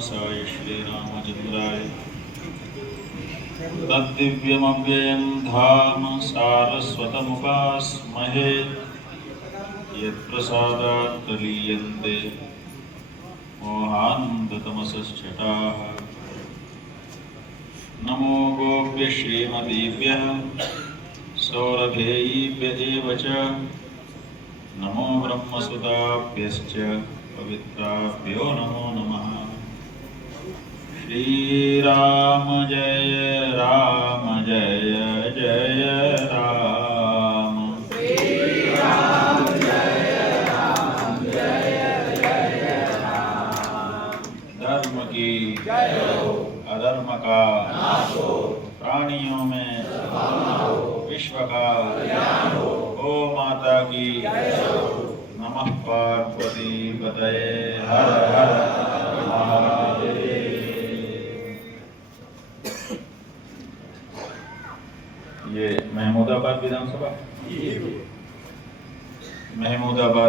श्रीनिवासाय श्रीरामचन्द्राय तद्दिव्यमव्ययं धाम सारस्वतमुपास्महे यत्प्रसादात् प्रलीयन्ते मोहान्धतमसश्चटाः। नमो गोप्य श्रीमतीभ्यः सौरभेयीभ्य एव च नमो ब्रह्मसुताभ्यश्च पवित्राभ्यो नमो नमः। श्रीराम जय जय राम। श्रीराम जय जय राम। धर्म की जय हो, अधर्म का नाश हो, प्राणियों में विश्व का कल्याण हो। गो माता की जय हो। नमः पार्वती पतये हर हर महादेव। ये महमूदाबाद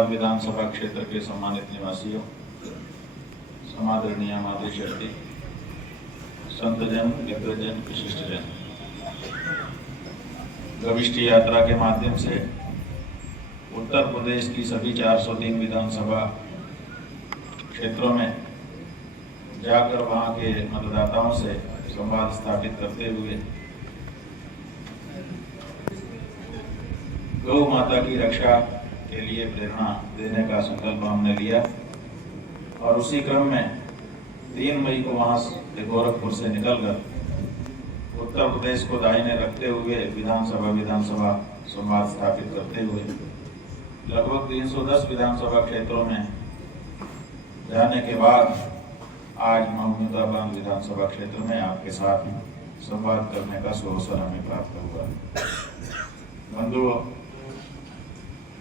विधानसभा क्षेत्र के सम्मानित निवासियों, समादरणीय मातृशक्ति, संतजन, मित्रजन, विशिष्टजन, गविष्ठी यात्रा के माध्यम से उत्तर प्रदेश की सभी 403 विधानसभा क्षेत्रों में जाकर वहां के मतदाताओं से संवाद स्थापित करते हुए गौ माता की रक्षा के लिए प्रेरणा देने का संकल्प हमने लिया और उसी क्रम में 3 मई को वहां से गोरखपुर से निकलकर उत्तर प्रदेश को दाहिने रखते हुए विधानसभा संवाद स्थापित करते हुए लगभग 310 विधानसभा क्षेत्रों में जाने के बाद आज महमूदाबाद विधानसभा क्षेत्र में आपके साथ संवाद करने का सुअवसर हमें प्राप्त हुआ। बंधुओं,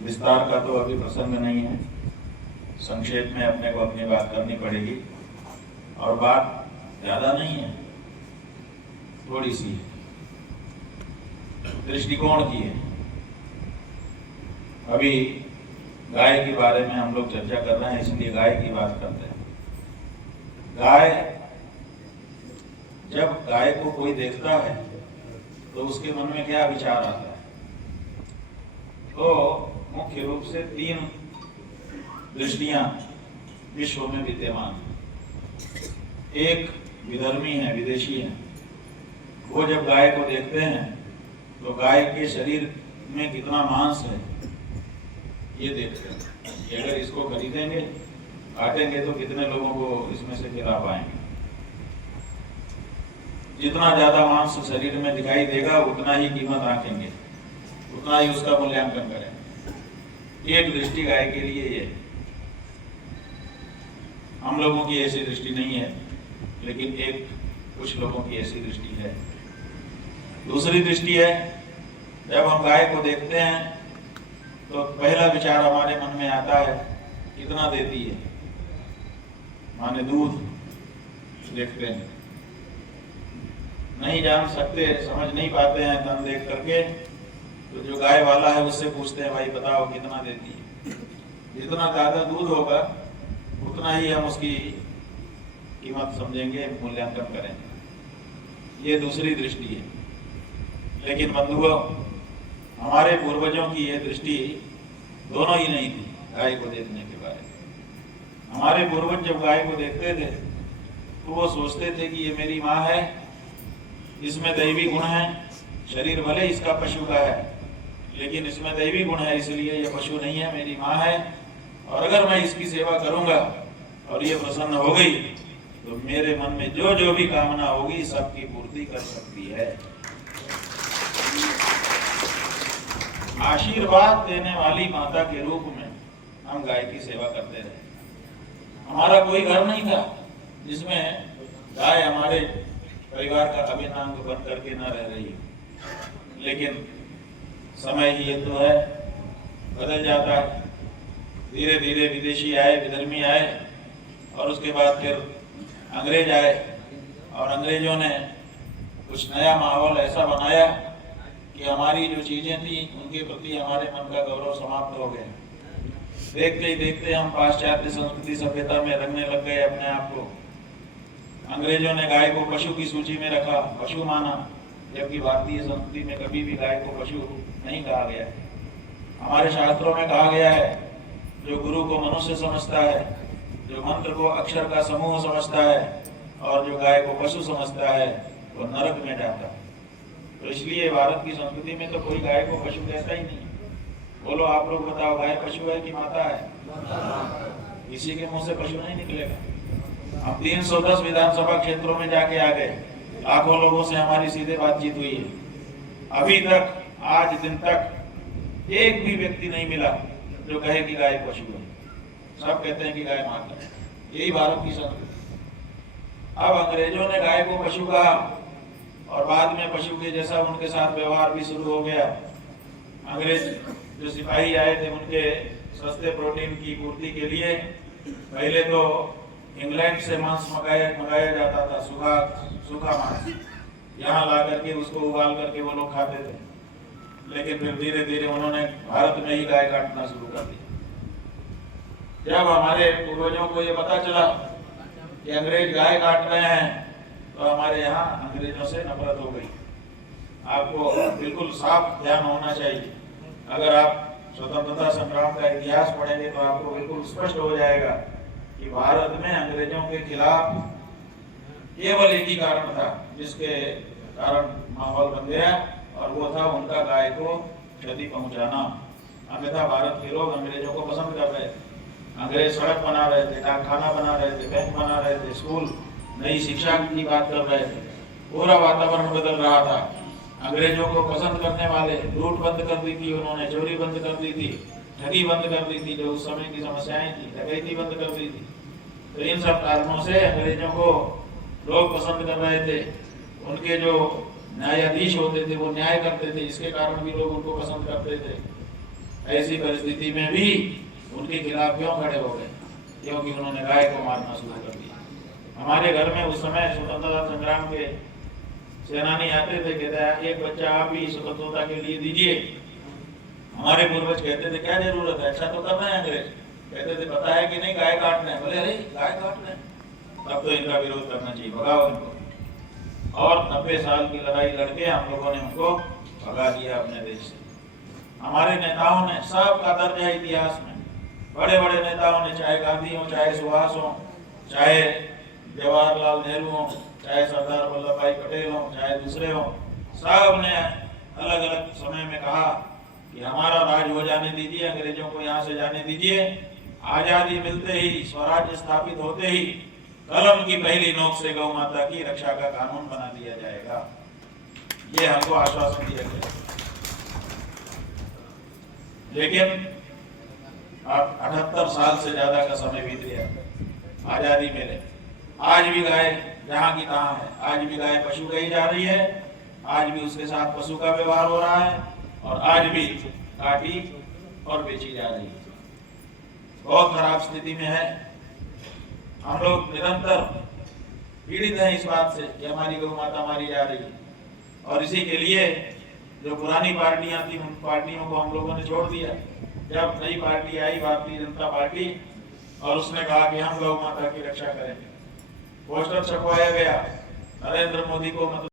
विस्तार का तो अभी प्रसंग नहीं है, संक्षेप में अपने को अपनी बात करनी पड़ेगी और बात ज्यादा नहीं है, थोड़ी सी दृष्टिकोण की है। अभी गाय के बारे में हम लोग चर्चा कर रहे हैं, इसलिए गाय की बात करते हैं। जब गाय को कोई देखता है तो उसके मन में क्या विचार आता है? तो मुख्य रूप से 3 दृष्टियां विश्व में विद्यमान है। एक विधर्मी है, विदेशी है। वो जब गाय को देखते हैं तो गाय के शरीर में कितना मांस है ये देखते हैं कि अगर इसको खरीदेंगे, काटेंगे तो कितने लोगों को इसमें से खिला पाएंगे। जितना ज्यादा मांस शरीर में दिखाई देगा उतना ही कीमत रखेंगे, उतना ही उसका मूल्यांकन करेंगे। एक दृष्टि गाय के लिए ये। हम लोगों की ऐसी दृष्टि नहीं है, लेकिन कुछ लोगों की ऐसी दृष्टि है। दूसरी दृष्टि है, जब हम गाय को देखते हैं तो पहला विचार हमारे मन में आता है कितना देती है, माने दूध देखते हैं, नहीं जान सकते, समझ नहीं पाते हैं तन देख करके, तो जो गाय वाला है उससे पूछते हैं भाई बताओ कितना देती है। जितना ज्यादा दूध होगा उतना ही हम उसकी कीमत समझेंगे, मूल्यांकन करेंगे। ये दूसरी दृष्टि है। लेकिन बंधुओं, हमारे पूर्वजों की ये दृष्टि दोनों ही नहीं थी गाय को देखने के बारे में। हमारे पूर्वज जब गाय को देखते थे तो वो सोचते थे कि ये मेरी माँ है, इसमें दैवी गुण है, शरीर भले इसका पशु का है लेकिन इसमें दैवी गुण है, इसलिए ये पशु नहीं है, मेरी माँ है। और अगर मैं इसकी सेवा करूंगा और ये प्रसन्न हो गई तो मेरे मन में जो जो भी कामना होगी सबकी पूर्ति कर सकती है। आशीर्वाद देने वाली माता के रूप में हम गाय की सेवा करते रहे। हमारा कोई घर नहीं था जिसमें गाय हमारे परिवार का अभिन्न अंग बन करके न रह रही, लेकिन समय ही ये तो है, बदल जाता है। धीरे धीरे विदेशी आए, विधर्मी आए और उसके बाद फिर अंग्रेज आए और अंग्रेजों ने कुछ नया माहौल ऐसा बनाया कि हमारी जो चीजें थी उनके प्रति हमारे मन का गौरव समाप्त हो गया। देखते ही देखते हम पाश्चात्य संस्कृति सभ्यता में रंगने लग गए अपने आप को। अंग्रेजों ने गाय को पशु की सूची में रखा, पशु माना, जबकि भारतीय संस्कृति में कभी भी गाय को पशु नहीं कहा गया है। हमारे शास्त्रों में कहा गया है, जो गुरु को मनुष्य समझता है, जो मंत्र को अक्षर का समूह समझता है और जो गाय को पशु समझता है, वो नरक में जाता है। तो इसलिए भारत की संस्कृति में तो कोई गाय को पशु कहता ही नहीं। बोलो आप लोग बताओ, गाय पशु है कि माता है? किसी के मुंह से पशु नहीं निकलेगा। हम 310 विधानसभा क्षेत्रों में जाके आ गए, लाखों लोगों से हमारी सीधे बातचीत हुई है। अभी तक, आज दिन तक एक भी व्यक्ति नहीं मिला जो कहे कि गाय पशु है। सब कहते हैं कि गाय माता है। यही भारत की संस्कृति। अब अंग्रेजों ने गाय को पशु कहा और बाद में पशु के जैसा उनके साथ व्यवहार भी शुरू हो गया। अंग्रेज जो सिपाही आए थे, उनके सस्ते प्रोटीन की पूर्ति के लिए पहले तो इंग्लैंड से मांस मंगाया जाता था, सूखा मांस। यहाँ ला करके उसको उबाल करके वो लोग खाते थे। लेकिन फिर धीरे धीरे उन्होंने भारत में ही गाय काटना शुरू कर दिया। जब हमारे पूर्वजों को ये पता चला कि अंग्रेज गाय काट रहे हैं, तो हमारे यहाँ अंग्रेजों से नफरत हो गई। आपको बिल्कुल साफ ध्यान होना चाहिए। अगर आप स्वतंत्रता संग्राम का इतिहास पढ़ेंगे तो आपको बिल्कुल स्पष्ट हो जाएगा कि भारत में अंग्रेजों के खिलाफ केवल एक ही कारण था जिसके कारण माहौल बन गया, और वो था उनका गाय को क्षति पहुंचाना। अन्यथा भारत के लोग अंग्रेजों को पसंद कर रहे थे। अंग्रेज सड़क बना रहे थे, कारखाना बना रहे थे, बैंक बना रहे थे, स्कूल, नई शिक्षा की बात कर रहे थे। पूरा वातावरण बदल रहा था। अंग्रेजों को पसंद करने वाले लूट बंद कर दी थी उन्होंने, चोरी बंद कर दी थी, ठगी बंद कर दी थी, जो उस समय की समस्याएं थी, डकैती बंद कर दी थी। तो इन सब कारणों से अंग्रेजों को लोग पसंद कर रहे थे। उनके जो न्यायाधीश होते थे वो न्याय करते थे, इसके कारण भी लोग उनको पसंद करते थे। ऐसी परिस्थिति में भी उनके खिलाफ क्यों खड़े हो गए? क्योंकि उन्होंने गाय को मारना शुरू कर दिया। हमारे घर में उस समय स्वतंत्रता संग्राम के सेनानी आते थे, कहते एक बच्चा आप ही स्वतंत्रता के लिए दीजिए। हमारे पूर्वज कहते थे क्या जरूरत है, अच्छा तो करना है। अंग्रेज कहते थे पता है कि नहीं गाय काटना है, बोले अरे गाय काटना है, तब तो इनका विरोध करना चाहिए, भगाओ इनको। और 90 साल की लड़ाई लड़के हम लोगों ने उनको भगा दिया अपने देश से। हमारे नेताओं ने, सबका दर्ज है इतिहास में, बड़े बड़े नेताओं ने, चाहे गांधी हो, चाहे सुभाष हो, चाहे जवाहरलाल नेहरू हो, चाहे सरदार वल्लभ भाई पटेल हो, चाहे दूसरे हो, सब ने अलग अलग समय में कहा कि हमारा राज हो जाने दीजिए, अंग्रेजों को यहाँ से जाने दीजिए। आजादी मिलते ही, स्वराज्य स्थापित होते ही कलम की पहली नोक से गौ माता की रक्षा का कानून बना दिया जाएगा। ये हमको आश्वासन दिया गया। लेकिन 78 साल से ज्यादा का समय बीत गया आजादी मिले, आज भी गाय जहाँ की तहाँ है। आज भी गाय पशु कही जा रही है, आज भी उसके साथ पशु का व्यवहार हो रहा है, और आज भी काटी और बेची जा रही है। बहुत खराब स्थिति में है। हम लोग निरंतर पीड़ित हैं इस बात से कि हमारी गौ माता मारी जा रही है, और इसी के लिए जो पुरानी पार्टियां थी उन पार्टियों को हम लोगों ने छोड़ दिया। जब नई पार्टी आई, भारतीय जनता पार्टी, और उसने कहा कि हम गौ माता की रक्षा करेंगे, पोस्टर छपवाया गया, नरेंद्र मोदी को